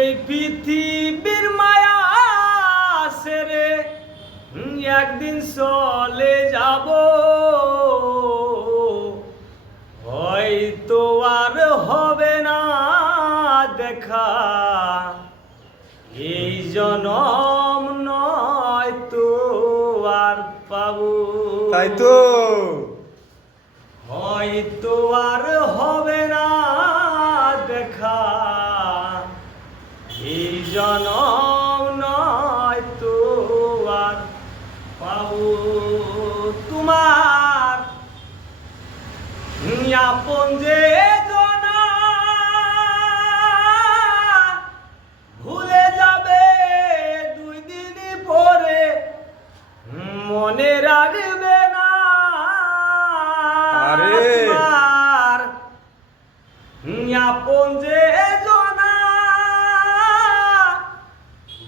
এই পৃথিবীর মায়া সেরে একদিন চলে যাব, হয়তো আর হবে না দেখা, এই জনম নয় তো আর পাবো। তাই তো হয়তো আর হবে না দেখা, এই জনম নয় তো আর পাবো। তোমার আপন যে জনা ভুলে যাবে 2 দিন পরে, মনে রাখবে না। আরে তোমার আপন যে জনা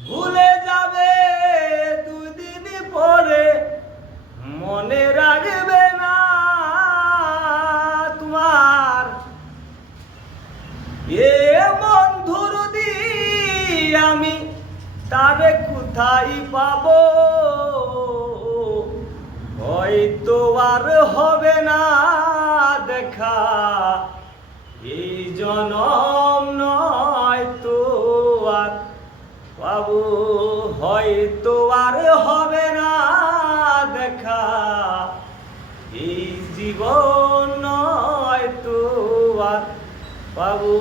ভুলে যাবে 2 দিন পরে, মনে রাখবে না। তোমার এ বন্ধুর দি আমি তারে কোথায় পাবো, হয়তো আর হবে না দেখা, এই জনম নয় তো আর পাবো। হয়তো আর হবে না দেখা, এই জীবন নয় তো আর পাবো।